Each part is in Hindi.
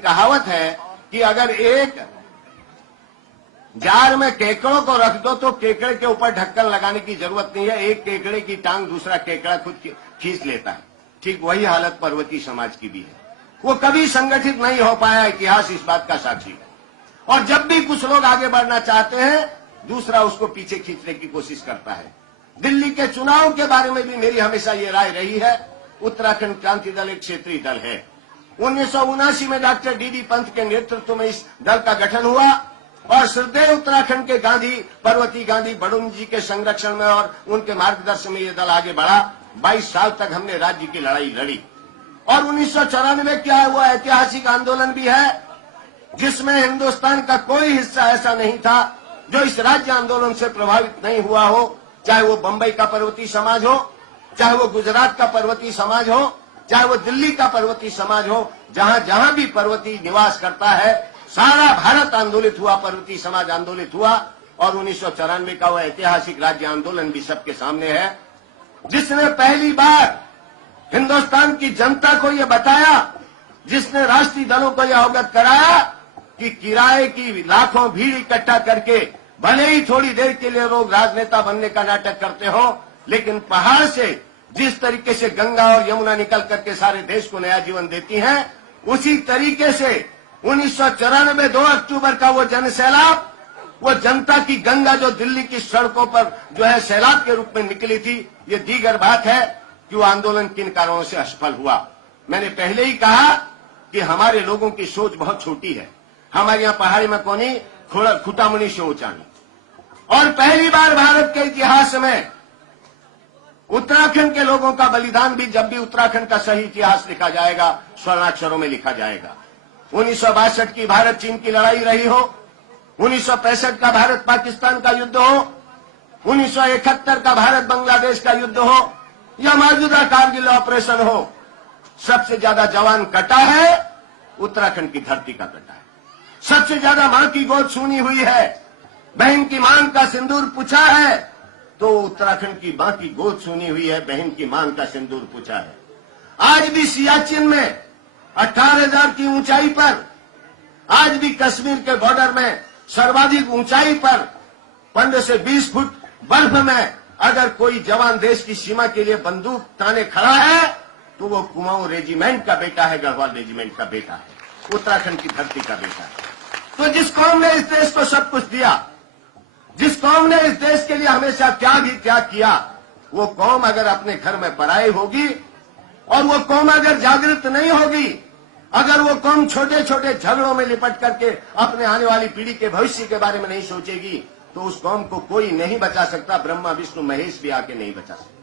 कहावत है कि अगर एक जार में केकड़ों को रख दो तो केकड़े के ऊपर ढक्कन लगाने की जरूरत नहीं है, एक केकड़े की टांग दूसरा केकड़ा खुद खींच लेता है। ठीक वही हालत पर्वतीय समाज की भी है। वो कभी संगठित नहीं हो पाया, इतिहास इस बात का साक्षी है। और जब भी कुछ लोग आगे बढ़ना चाहते हैं, दूसरा उसको पीछे खींचने की कोशिश करता है। दिल्ली के चुनाव के बारे में भी मेरी हमेशा ये राय रही है, उत्तराखंड क्रांति दल एक क्षेत्रीय दल है। 1979 में डॉक्टर डी.डी. पंत के नेतृत्व में इस दल का गठन हुआ और श्रद्धेय उत्तराखंड के गांधी, पर्वतीय गांधी बड़ुंग जी के संरक्षण में और उनके मार्गदर्शन में ये दल आगे बढ़ा। 22 साल तक हमने राज्य की लड़ाई लड़ी और 1994 क्या हुआ, ऐतिहासिक आंदोलन भी है जिसमें हिंदुस्तान का कोई हिस्सा ऐसा नहीं था जो इस राज्य आंदोलन से प्रभावित नहीं हुआ हो, चाहे वो बंबई का पर्वतीय समाज हो, चाहे वो गुजरात का पर्वतीय समाज हो, चाहे वो दिल्ली का पर्वतीय समाज हो। जहां जहां भी पर्वतीय निवास करता है, सारा भारत आंदोलित हुआ, पर्वतीय समाज आंदोलित हुआ। और 1994 का वह ऐतिहासिक राज्य आंदोलन भी सबके सामने है, जिसने पहली बार हिंदुस्तान की जनता को यह बताया, जिसने राष्ट्रीय दलों को यह अवगत कराया कि किराए की लाखों भीड़ इकट्ठा करके भले ही थोड़ी देर के लिए लोग राजनेता बनने का नाटक करते हो, लेकिन पहाड़ से जिस तरीके से गंगा और यमुना निकल करके सारे देश को नया जीवन देती हैं, उसी तरीके से 1994 2 अक्टूबर का वो जन सैलाब, वो जनता की गंगा जो दिल्ली की सड़कों पर जो है सैलाब के रूप में निकली थी, ये दीगर बात है कि वो आंदोलन किन कारणों से असफल हुआ। मैंने पहले ही कहा कि हमारे लोगों की सोच बहुत छोटी है। हमारे यहाँ पहाड़ी में कोनी खुटामुनी से ऊंचानी। और पहली बार भारत के इतिहास में उत्तराखंड के लोगों का बलिदान भी, जब भी उत्तराखंड का सही इतिहास लिखा जाएगा, स्वर्णाक्षरों में लिखा जाएगा। 1962 की भारत चीन की लड़ाई रही हो, 1965 का भारत पाकिस्तान का युद्ध हो, 1971 का भारत बांग्लादेश का युद्ध हो, या मौजूदा कारगिल ऑपरेशन हो, सबसे ज्यादा जवान कटा है उत्तराखंड की धरती का कटा है। सबसे ज्यादा मां की गोद सुनी हुई है, बहन की मांग का सिंदूर पूछा है तो उत्तराखंड की मां की गोद सुनी हुई है, बहन की मांग का सिंदूर पूछा है। आज भी सियाचिन में 18,000 की ऊंचाई पर, आज भी कश्मीर के बॉर्डर में सर्वाधिक ऊंचाई पर 15 से 20 फुट बर्फ में अगर कोई जवान देश की सीमा के लिए बंदूक ताने खड़ा है तो वो कुमाऊं रेजिमेंट का बेटा है, गढ़वाल रेजिमेंट का बेटा है, उत्तराखंड की धरती का बेटा है। तो जिस कौम ने इस देश को सब कुछ दिया, जिस कौम ने इस देश के लिए हमेशा त्याग ही त्याग किया, वो कौम अगर अपने घर में पराई होगी और वो कौम अगर जागृत नहीं होगी, अगर वो कौम छोटे छोटे झगड़ों में लिपट करके अपने आने वाली पीढ़ी के भविष्य के बारे में नहीं सोचेगी, तो उस कौम को कोई नहीं बचा सकता, ब्रह्मा विष्णु महेश भी आके नहीं बचा सकता।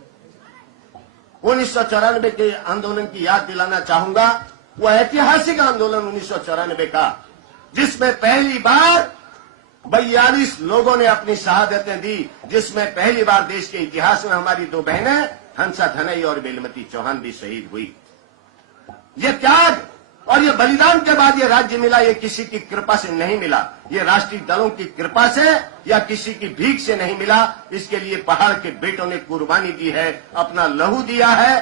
1994 के आंदोलन की याद दिलाना चाहूंगा, वो ऐतिहासिक आंदोलन 1994 का, जिसमें पहली बार 42 लोगों ने अपनी शहादतें दी, जिसमें पहली बार देश के इतिहास में हमारी 2 बहनें हंसा धनई और बेलमती चौहान भी शहीद हुई। ये त्याग और ये बलिदान के बाद ये राज्य मिला, ये किसी की कृपा से नहीं मिला, ये राष्ट्रीय दलों की कृपा से या किसी की भीख से नहीं मिला। इसके लिए पहाड़ के बेटों ने कुर्बानी दी है, अपना लहू दिया है।